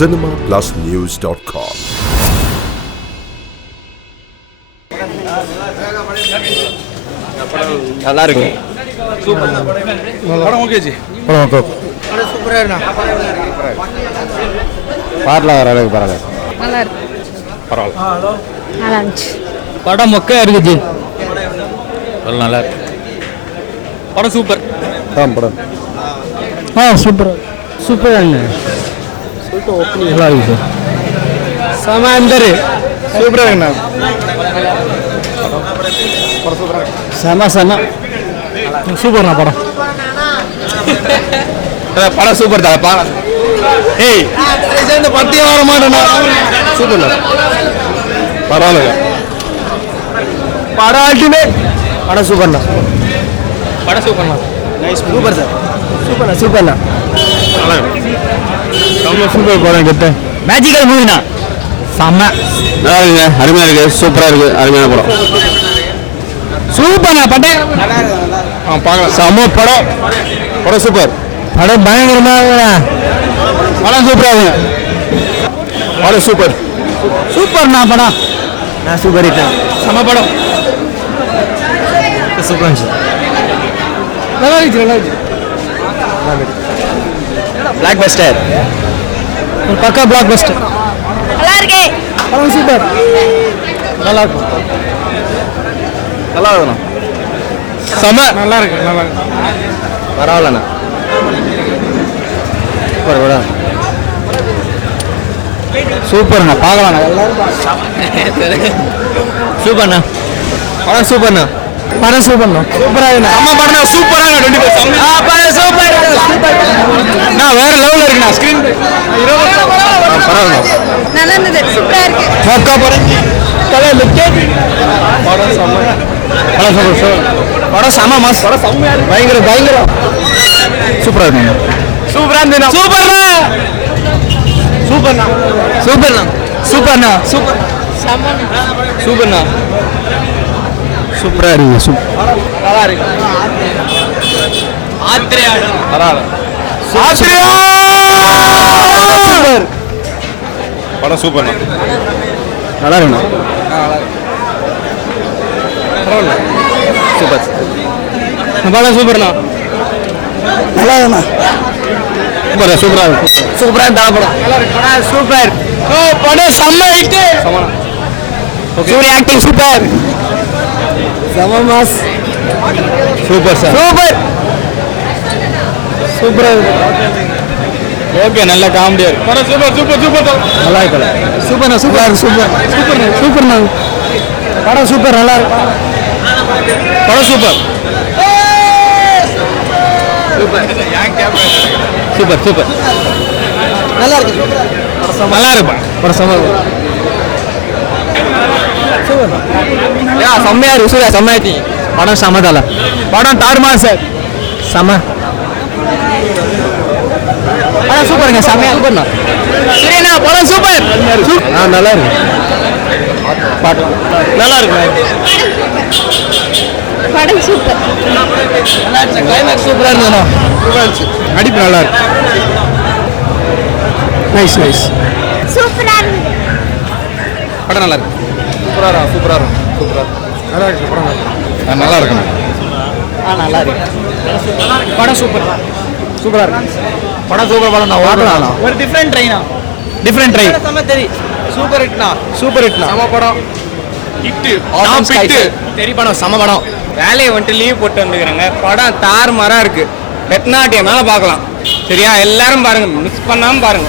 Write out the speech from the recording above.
cinemaplusnews.com. நல்லா இருக்கு. Super படம். ஓகே ஜி, படம் ஓகே. சூப்பரா இருக்கு. பாடல வர அளவுக்கு பரவாயில்ல. நல்லா இருக்கு. பரவாயில்ல. நல்லா இருந்துச்சு. படம் மொக்கையா இருக்கு ஜி. நல்லா இருக்கு. படம் சூப்பர். படம் சூப்பர். சூப்பரா இருக்கு. சூப்பர் ஓப்பனிங் நல்லா இருக்கு சார். சமாந்தர் சூப்பரா இருக்கு. செம சூப்பர்ண்ணா படம். படம் சூப்பர் தான். ஏய் சேர்ந்து பத்தியம் வர மாட்டேண்ணா. சூப்பர்ண்ணா பரவாயில்ல. படம் அல்டிமேட். படம் சூப்பர்ண்ணா. படம் சூப்பர்ண்ணா. நைஸ். Super sir. சூப்பர்ண்ணா. ரொம்ப சூப்பர் படம். கெட்ட மேஜிக்கல் மூவிண்ணா. செம்ம நல்லா இருக்குங்க. அருமையாக இருக்குது. சூப்பராக இருக்குது. அருமையான படம். சூப்பர்ண்ணா. பட்டே பார்க்கலாம். செம்ம படம். படம் சூப்பர். படம் பயங்கரமாக. படம் சூப்பராக. படம் சூப்பர். சூப்பர்ண்ணா படம். நான் சூப்பர் ஹிட்டேன். செம்ம படம். சூப்பர் இருந்துச்சு. நல்லா இருந்துச்சு. பிளாக் பஸ்டர். பக்கா பிளாக் பஸ்டர். நல்லா இருக்கே. படம் சூப்பர். நல்லா இருக்கும். நல்லா இருக்குண்ணா. செம நல்லா இருக்கு. நல்லா இருக்கு. பரவாயில்லண்ணா. சூப்பர் படம். சூப்பர்ண்ணா. பார்க்கலாண்ணா எல்லாரும். சூப்பர்ண்ணா. படம் சூப்பர்ண்ணா. படம் சூப்பர்ண்ணா. சூப்பராக இருக்குண்ணா. அம்மா படம் சூப்பராக. படம் சூப்பர். நான் வேற லெவலில் இருக்குண்ணா. ஸ்க்ரீன் பரவாயில்ல. நல்லா இருந்தது. சூப்பரா இருக்கு. பக்கா படம். படம் செம்ம. படம் சூப்பர். படம் செம்ம மாஸ். படம் செம்மையா இருக்கு. பயங்கர சூப்பரா இருக்குங்க. சூப்பரா இருந்தது. சூப்பர்ண்ணா. சூப்பர்ண்ணா. சூப்பர். சூப்பர்ண்ணா. சூப்பரா இருக்கு. நல்லா இருக்கு. ஆத்ரேயா பரவாயில்ல. ஆத்ரேயா சூப்பர். படம் சூப்பர்ண்ணா. நல்லா இருக்குண்ணா. பரவாயில்ல. சூப்பர். படம் சூப்பர்ண்ணா. நல்லா இருக்குண்ணா. சூப்பர். சூப்பராக இருக்கு. சூப்பராக இருந்தாலும் படம் நல்லா இருக்கு. படம் சூப்பர். படம் செம்ம ஹிட்டு. சூரிய ஆக்டிங் சூப்பர். செம மாஸ். Super sir. சூப்பராக இருக்கு. ஓகே. நல்ல காமெடியா இருக்கு. படம் சூப்பர். நல்லா இருக்கு. சூப்பர்ண்ணா. சூப்பர்ண்ணா. படம் சூப்பர். நல்லா இருக்கு. படம் சூப்பர். நல்லா இருக்கு. நல்லா இருக்கு. படம் செம்மையா இருக்கு. சூர்யா செம்மையாச்சு. படம் செம்மதால. படம் தாறுமா சார். செம்ம படம் சூப்பருங்க. செம்மையா சூப்பர்ண்ணா. சூரியண்ணா படம் சூப்பர். நல்லா இருக்கு. நல்லா இருக்கு. படம் சூப்பர். கிளைமேக்ஸ் சூப்பரா இருந்ததுண்ணா. நடிப்பு நல்லா இருக்கு. நைஸ். சூப்பரா இருந்தது. படம் நல்லா இருக்கு. சூப்பரா இருக்கு. நல்லா இருக்கு. படம் நல்லா இருக்குண்ணா. நல்லா இருக்கு. படம் சூப்பரா இருக்கு. படம் சூப்பர். படம் நான் ஓடலாம். ஒரு டிஃப்ரெண்ட் ட்ரை. செம்ம தெரியும். சூப்பர் ஹிட்னா. செம படம். ஹிட்டு. தெரி படம். செம படம். வேலையை வந்துட்டு லீவ் போட்டு வந்துக்கிறாங்க. படம் தாறுமாறா இருக்கு. பெட்நாட்டியம் மேலே பார்க்கலாம். சரியா? எல்லாரும் பாருங்க. மிஸ் பண்ணாமல் பாருங்க.